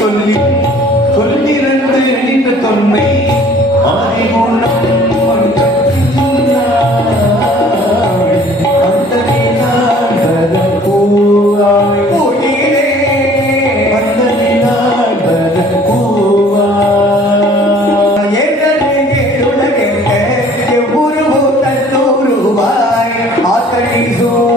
சொல்லி சொல்லிருந்து நின்ற தொன்மை ஆதி மூலம் Paradiso.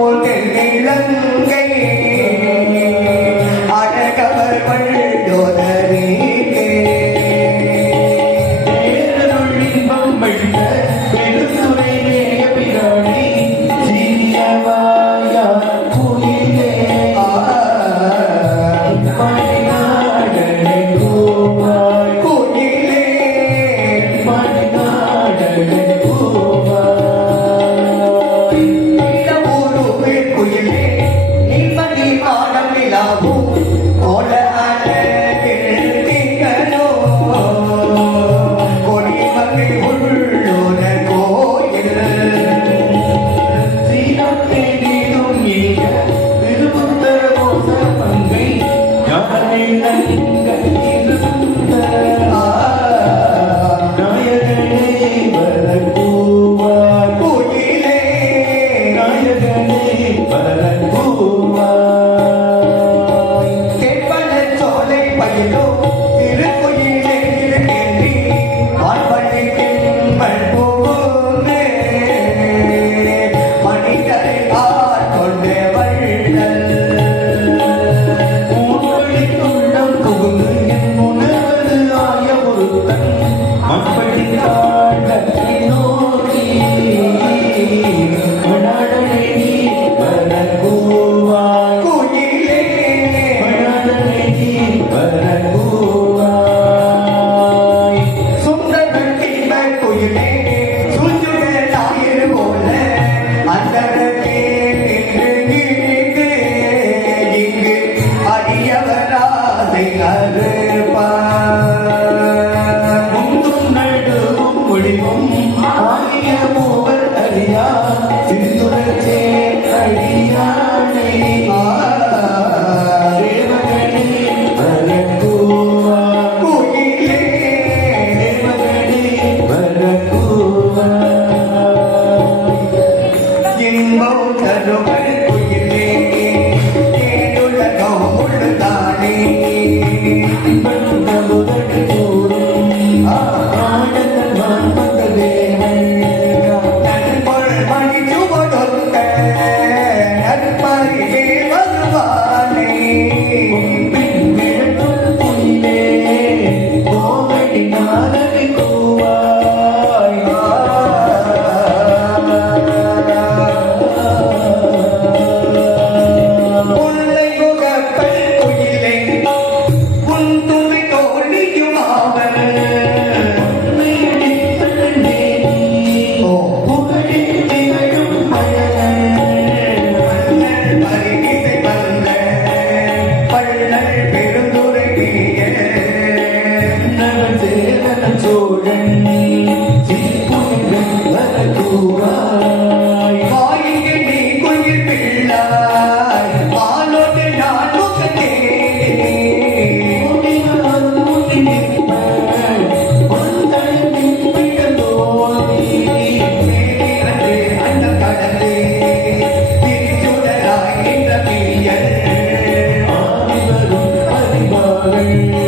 Amém.